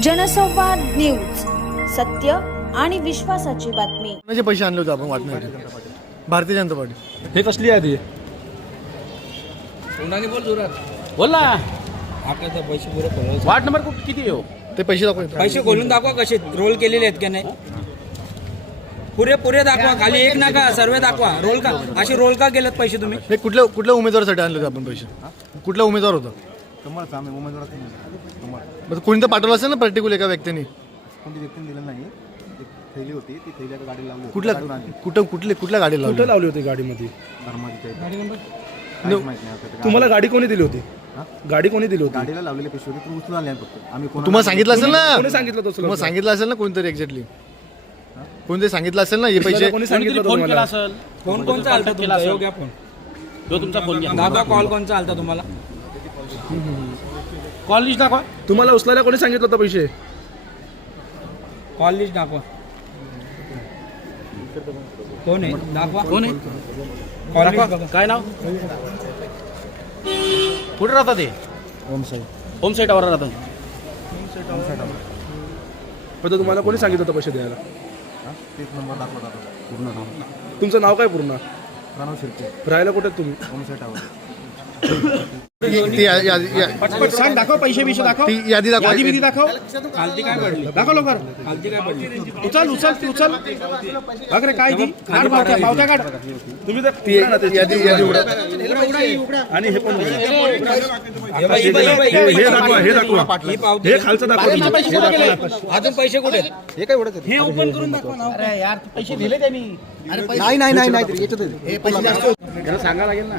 जनसंवाद न्यूज, सत्य आणि विश्वासाची बातमी. कोणाचे पैसे आणले होते आपण वाटण्यासाठी? भारतीय जनता पार्टी. हे कसली आहे ती? बोल ना. आपल्याला पैसे पुरे खोलून वार्ड नंबर किती आहे हो? ते पैसे दाखवा. पैसे खोलून दाखवा कसे रोल केलेले आहेत का नाही. पुरे दाखवा, खाली एक नका सर्व दाखवा. रोल का असे रोल का केलेत पैसे तुम्ही? हे कुठल्या उमेदवारासाठी आणले होते आपण पैसे? कुठला उमेदवार होता? मग कोणी तर पाठवलं असेल ना पर्टिक्युलर एका व्यक्तीने. कोणती व्यक्तीने दिलं नाही. ती थैली होती, ती थैली आता गाडी लावली. कुठल्या गाडीला कुठे लावली होती गाडीमध्ये? धर्माची तुम्हाला गाडी कोणी दिली होती? गाडी कोणी दिली होती? गाडीला लावलेले पैसे होते, तू उचलून आले फक्त. आम्ही तुम्हाला सांगितलं असेल ना. कोणी सांगितलं होतं? तुम्हाला सांगितलं असेल ना कोणतरी एक्झॅक्टली. कोणतरी सांगितलं असेल ना हे पैसे. कोणी सांगितलं फोन केला तुम्हाला? असेल. फोन कोणचा आलता तुमचा? येऊ घ्या फोन. जो तुमचा फोन घ्या. दादा कॉल कोणचा आलता तुम्हाला? कॉल लिस्ट दाखवा. तुम्हाला उचलायला कोणी सांगितलं होतं पैसे? कॉल लिस्ट दाखवा. कोण आहे दाखवा. कोण आहे? कॉल लिस्ट बघा. काय नाव? कुठे राहतात ते? होम साईटवर राहतात. तर तुम्हाला कोणी सांगितलं होतं पैसे द्यायला? तेच नंबर दाखवत आता. पूर्ण नाव तुमचं नाव काय पूर्ण? प्रणव शिर्के, राहायला कुठे आहेत तुम्ही? होमसेटावर. ती पटपट सांग, दाखव पैसे बिशे दाखव. ती यादी दाखवा. यादी बिदी दाखव. खालती काय पडली? दाखव लवकर. खालती काय पडली? उचल. अगरे काय ती? काढ पावत्या काढ. तुम्ही तर ती यादी उघडा. आणि हे पण हे बाई, ही बाई, ही बाई. हे दाखवा, हे दाखवा. ही पावती. हे खालचं दाखवा. बाकीचे पैसे कुठे गेले? अजून पैसे कुठे आहेत? हे काय उडत हे ओपन करून दाखवा ना. अरे यार पैसे दिले त्यांनी. नाही याच्यात हे पैसे जास्त होते. त्याला सांगा लागेल ना.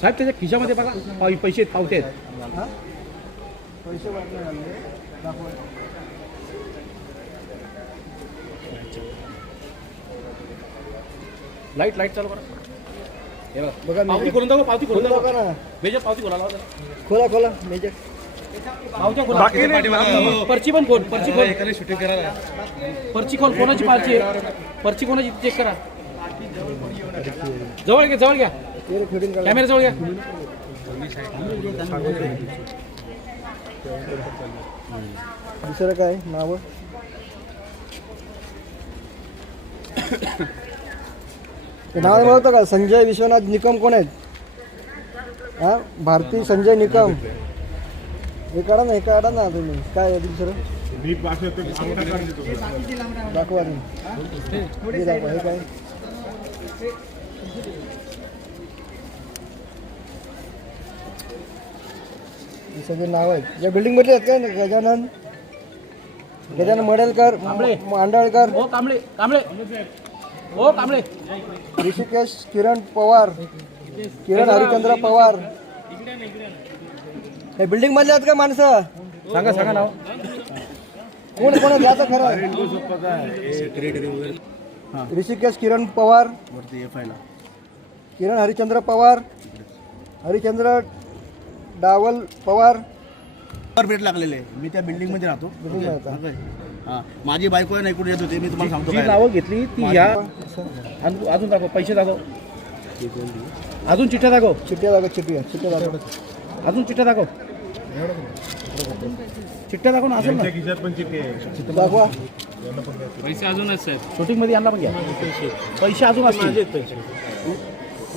साहेब त्याच्या खिशामध्ये बघा पैसे आहेत, पावते आहेत. लाईट चालू करा. हे बघा पावती खोलून दाखव. पावती खोलून दाखव. मेजर पावती खोला. खोला मेजर. पावत्या खोला. पर्ची पण खोल. पर्ची खोल. कोणाची पर्ची आहे? पर्ची कोणाची चेक करा. जवळ घ्या. कॅमेरा जवळ घ्या. दुसरं काय नाव? नाव ओळखतं का? संजय विश्वनाथ निकम कोण आहेत? हा, भारती संजय निकम. हे काढा ना तुम्ही. काय आहे दुसरं? दाखवा तुम्ही. हे दाखवा. हे काय? हे सगळे नाव आहेत. या बिल्डिंग मध्ये आहेत काय? गजानन मडेलकर, मांडळकर, कांबळे. ऋषिकेश किरण पवार, किरण हरिचंद्र पवार. हे बिल्डिंग मधले आहेत का माणसं? सांगा नाव. कोण द्यायचं खरं? ऋषिकेश किरण पवार, किरण हरिचंद्र पवार, हरिचंद्र डावल पवार. भेट लागलेले. मी त्या बिल्डिंग मध्ये राहतो. हा, माझी बायको नाही कुठे येत होते. मी तुम्हाला सांगतो जी काय. नावं घेतली ती या. अजून दाखव. पैसे दाखव. अजून चिठ्ठ्या दाखव. चिठ्ठ्या दाखव. अजून चिठ्ठ्या दाखव. चिठ्ठ्या दाखव ना. असेल ना दाखवा. पैसे अजून आहेत. शूटिंग मध्ये आणला पण घ्या. पैसे अजून असतील.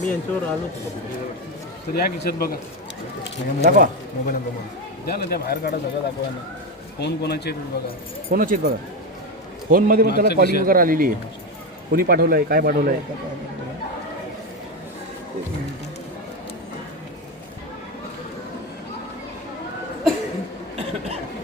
मी यांच्यावर आलो तर या खिशात बघा. दाखवा. द्या ना, त्या बाहेर काढा. सगळं दाखवा ना. फोन कोणाचे बघा. फोनमध्ये पण त्याला कॉलिंग वगैरे आलेली आहे. कोणी पाठवलंय, काय पाठवलंय?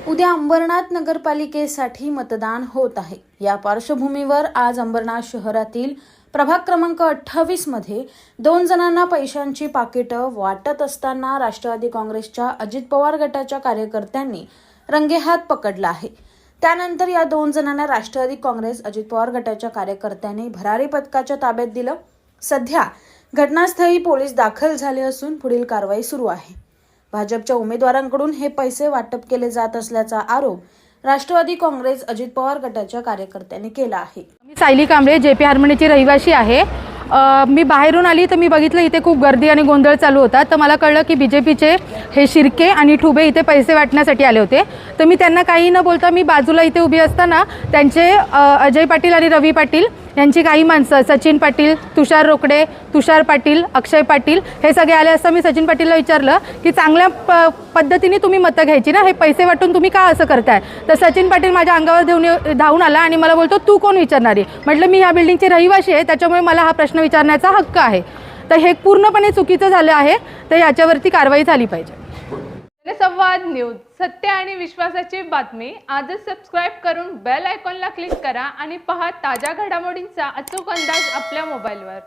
उद्या अंबरनाथ नगरपालिकेसाठी मतदान होत आहे. या पार्श्वभूमीवर आज अंबरनाथ शहरातील प्रभाग क्रमांक 28 मध्ये 2 जणांना पैशांची पाकिटं वाटत असताना राष्ट्रवादी काँग्रेसच्या अजित पवार गटाच्या कार्यकर्त्यांनी रंगेहात पकडला आहे. त्यानंतर या 2 जणांना राष्ट्रवादी काँग्रेस अजित पवार गटाच्या कार्यकर्त्यांनी भरारी पथकाच्या ताब्यात दिलं. सध्या घटनास्थळी पोलीस दाखल झाले असून पुढील कारवाई सुरू आहे. भाजपच्या उमेदवारांकडून हे पैसे वाटप केले जात असल्याचा आरोप राष्ट्रवादी काँग्रेस अजित पवार गटाच्या कार्यकर्त्यांनी केला आहे. मी सायली कांबळे JP हार्मनीची रहिवासी आहे. मी बाहेरून आली तर मी बघितलं इथे खूप गर्दी आणि गोंधळ चालू होता. तर मला कळलं की BJPचे हे शिर्के आणि ठुबे इथे पैसे वाटण्यासाठी आले होते. तर मी त्यांना काही न बोलता मी बाजूला इथे उभी असताना त्यांचे अजय पाटील आणि रवी पाटील यांची काही माणसं, सचिन पाटील, तुषार रोकडे, तुषार पाटील, अक्षय पाटील हे सगळे आले असता मी सचिन पाटीलला विचारलं की चांगल्या पद्धतीने तुम्ही मतं घ्यायची ना, हे पैसे वाटून तुम्ही का असं करताय. तर सचिन पाटील माझ्या अंगावर धावून आला आणि मला बोलतो तू कोण विचारणारी. म्हटलं मी ह्या बिल्डिंगची रहिवासी आहे, त्याच्यामुळे मला हा प्रश्न विचारण्याचा हक्क आहे. तर हे पूर्णपणे चुकीचं झालं आहे. तर याच्यावरती कारवाई झाली पाहिजे. जनसंवाद न्यूज, सत्य आणि विश्वासाची बातमी. आजच सबस्क्राईब करून बेल आयकॉनला क्लिक करा आणि पहा ताज्या घडामोडींचा अचूक अंदाज आपल्या मोबाईलवर.